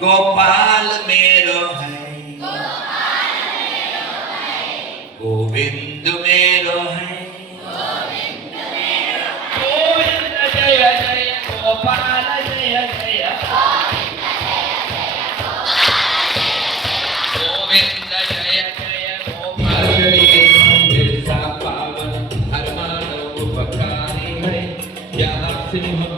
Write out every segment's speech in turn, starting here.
गोपाल मेरो है। गोविंद मेरो है। गोविंद जय जय गोपाल। जय गोविंद जय जय पावन सिंह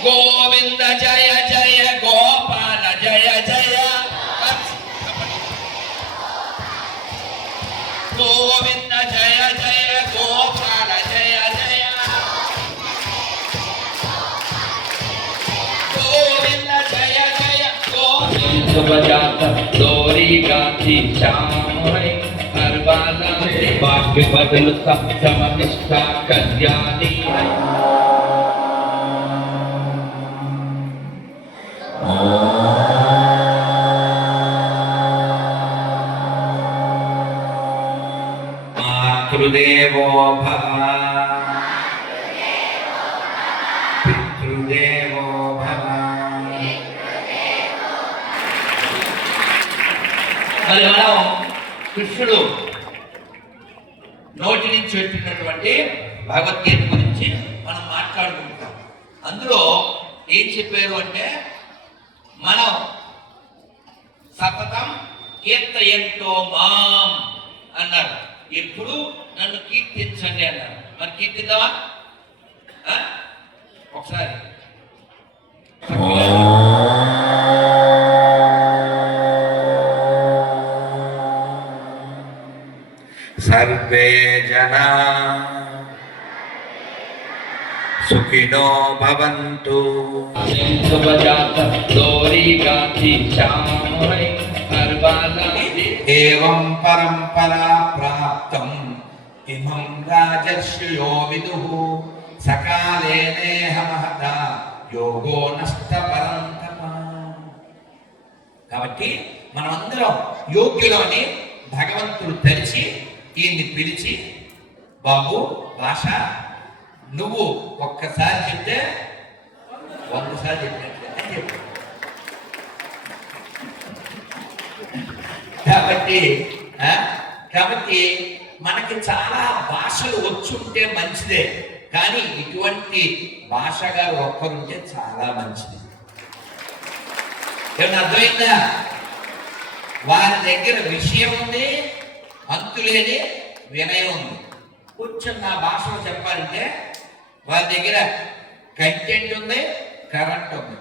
गोविंद, जय जय, गोपाल, जय जय। गोविंद, जय जय, गोपाल, जय जय। गोविंद, जय जय, गोविंद। बजाता गाथी श्याम है हर बाला भाग्य बदलता समनिष्ठा कल्याणी। है మాతృదేవో భవ. పితృదేవో భవ. మరి మనం కృష్ణుడు నోటి నుంచి వచ్చినటువంటి భగవద్గీత గురించి మనం మాట్లాడుకుంటాం అందులో ఏం చెప్పారు అంటే మనం సతతం కీర్తయంతో మాం అన్నారు. ఎప్పుడు నన్ను కీర్తించండి అన్నారు. మరి కీర్తిద్దామా? ఒకసారి. సర్వే జనా సుఖినో భవంతు. ఏం పరంపరా ప్రాప్తం ఇమం రాజర్షియో విదు. సకాలే నేహ మహత యోగో నష్ట పరంతప కాబట్టి మనమందరం యోగ్యులోని భగవంతుడు తరిచి ఈయన్ని పిలిచి బాబు భాష నువ్వు ఒక్కసారి చెప్తే వందసారి చెప్పినట్లే అని చెప్పు. కాబట్టి కాబట్టి మనకి చాలా భాషలు వచ్చుంటే మంచిదే. కానీ ఇటువంటి భాషగా ఒక్కరుంటే చాలా మంచిది. ఏమన్నా అర్థమైందా? వారి దగ్గర విషయం ఉంది అంతులేని వినయం ఉంది. కొంచెం నా భాషలో చెప్పాలంటే వారి దగ్గర కంటెంట్ ఉంది కరెంట్ ఉంది.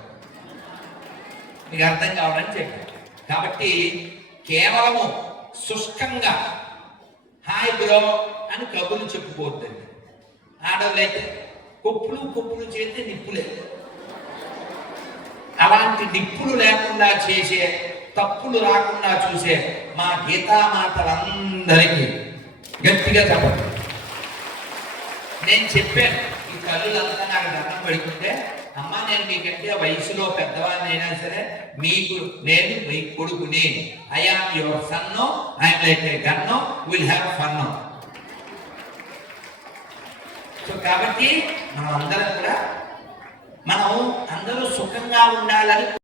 మీకు అర్థం కావాలని చెప్పారు కాబట్టి కేవలము శుష్కంగా హాయ్ బ్రో అని కబుర్లు చెప్పుకోవద్దండి. ఆడవాళ్ళైతే కొప్పులు కొప్పులు చేస్తే నిప్పులే. అలాంటి నిప్పులు లేకుండా చేసే తప్పులు రాకుండా చూసే మా గీతామాతలందరికీ గట్టిగా చెప్పండి. నేను చెప్పాను ఈ తల్లులంతా నాకు దండం పడుకుంటే అమ్మ నేను మీకంటే వయసులో పెద్దవాడిని అయినా సరే మీకు నేను మీ కొడుకుని. I am your son I'm like a gun will have fun so కాబట్టి మనం అందరం కూడా మనం అందరూ సుఖంగా ఉండాలని